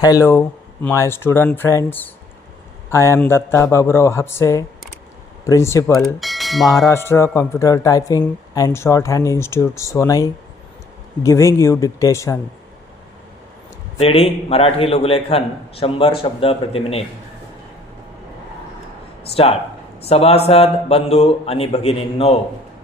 Hello my student friends I am Datta Baburao Hapse principal Maharashtra computer typing and shorthand institute Sonai giving you dictation ready Marathi लघुलेखन शंभर शब्द प्रतिमिनिट start सभासद बंधू आणि भगिनींनो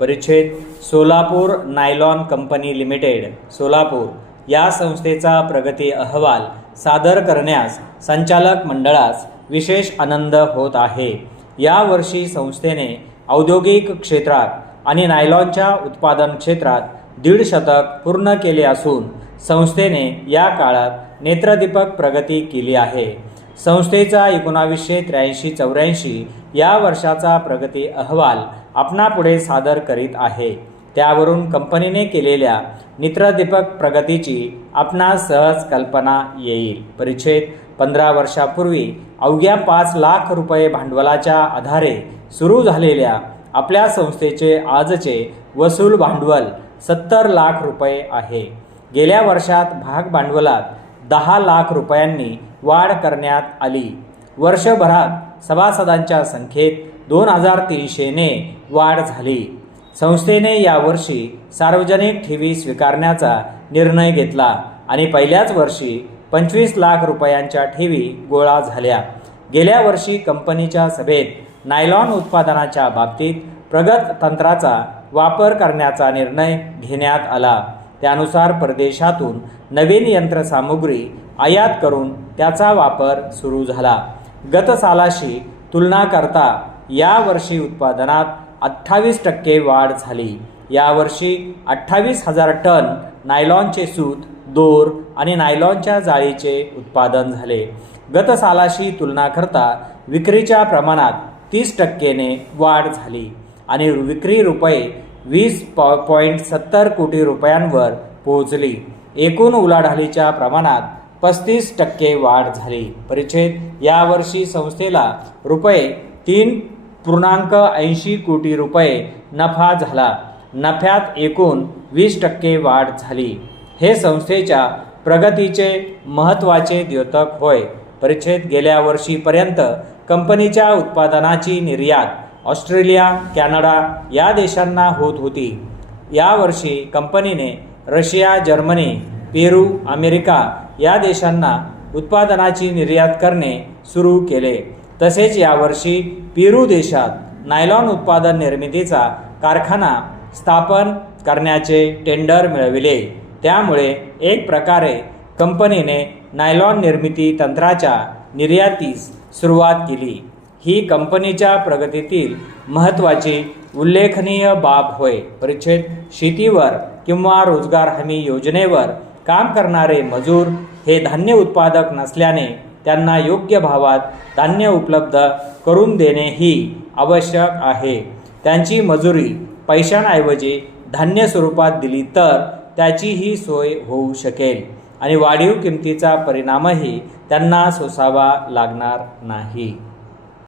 परिच्छेद Solapur nylon company limited Solapur या संस्थेचा प्रगती अहवाल सादर करण्यास संचालक मंडळास विशेष आनंद होत आहे. यावर्षी संस्थेने औद्योगिक क्षेत्रात आणि नायलॉनच्या उत्पादन क्षेत्रात दीड शतक पूर्ण केले असून संस्थेने या काळात नेत्रदीपक प्रगती केली आहे. संस्थेचा एकोणावीसशे त्र्याऐंशी चौऱ्याऐंशी या वर्षाचा प्रगती अहवाल आपणापुढे सादर करीत आहे. त्यावरून कंपनीने केलेल्या नित्रदीपक प्रगतीची आपणास सहज कल्पना येईल. परिच्छेद पंधरा वर्षापूर्वी अवघ्या पाच लाख रुपये भांडवलाच्या आधारे सुरू झालेल्या आपल्या संस्थेचे आजचे वसूल भांडवल सत्तर लाख रुपये आहे. गेल्या वर्षात भाग भांडवलात दहा लाख रुपयांनी वाढ करण्यात आली. वर्षभरात सभासदांच्या संख्येत दोन हजार तीनशेने वाढ झाली. संस्थेने यावर्षी सार्वजनिक ठेवी स्वीकारण्याचा निर्णय घेतला आणि पहिल्याच वर्षी पंचवीस लाख रुपयांच्या ठेवी गोळा झाल्या. गेल्या वर्षी कंपनीच्या सभेत नायलॉन उत्पादनाच्या बाबतीत प्रगत तंत्राचा वापर करण्याचा निर्णय घेण्यात आला. त्यानुसार परदेशातून नवीन यंत्रसामुग्री आयात करून त्याचा वापर सुरू झाला. गत सालाशी तुलना करता यावर्षी उत्पादनात अठ्ठावीस टक्के वाढ झाली. यावर्षी अठ्ठावीस हजार टन नायलॉनचे सूत दोर आणि नायलॉनच्या जाळीचे उत्पादन झाले. गत सालाशी तुलना करता विक्रीच्या प्रमाणात तीस टक्केने वाढ झाली आणि विक्री रुपये वीस पॉ पॉईंट सत्तर कोटी रुपयांवर पोहोचली. एकूण उलाढालीच्या प्रमाणात पस्तीस टक्के वाढ झाली. परिच्छेद यावर्षी संस्थेला रुपये तीन पूर्णांक ऐंशी कोटी रुपये नफा झाला. नफ्यात एकूण वीस टक्के वाढ झाली. हे संस्थेच्या प्रगतीचे महत्त्वाचे द्योतक होय. परिच्छेद गेल्या वर्षीपर्यंत कंपनीच्या उत्पादनाची निर्यात ऑस्ट्रेलिया कॅनडा या देशांना होत होती. यावर्षी कंपनीने रशिया जर्मनी पेरू अमेरिका या देशांना उत्पादनाची निर्यात करणे सुरू केले. तसेच यावर्षी पेरू देशात नायलॉन उत्पादन निर्मितीचा कारखाना स्थापन करण्याचे टेंडर मिळविले. त्यामुळे एक प्रकारे कंपनीने नायलॉन निर्मिती तंत्राच्या निर्यातीस सुरुवात केली. ही कंपनीच्या प्रगतीतील महत्त्वाची उल्लेखनीय बाब होय. परिच्छेद शेतीवर किंवा रोजगार हमी योजनेवर काम करणारे मजूर हे धान्य उत्पादक नसल्याने त्यांना योग्य भावात धान्य उपलब्ध करून देणे ही आवश्यक आहे. त्यांची मजुरी पैशांऐवजी धान्य स्वरूपात दिली तर त्याचीही सोय होऊ शकेल आणि वाढीव किमतीचा परिणामही त्यांना सोसावा लागणार नाही.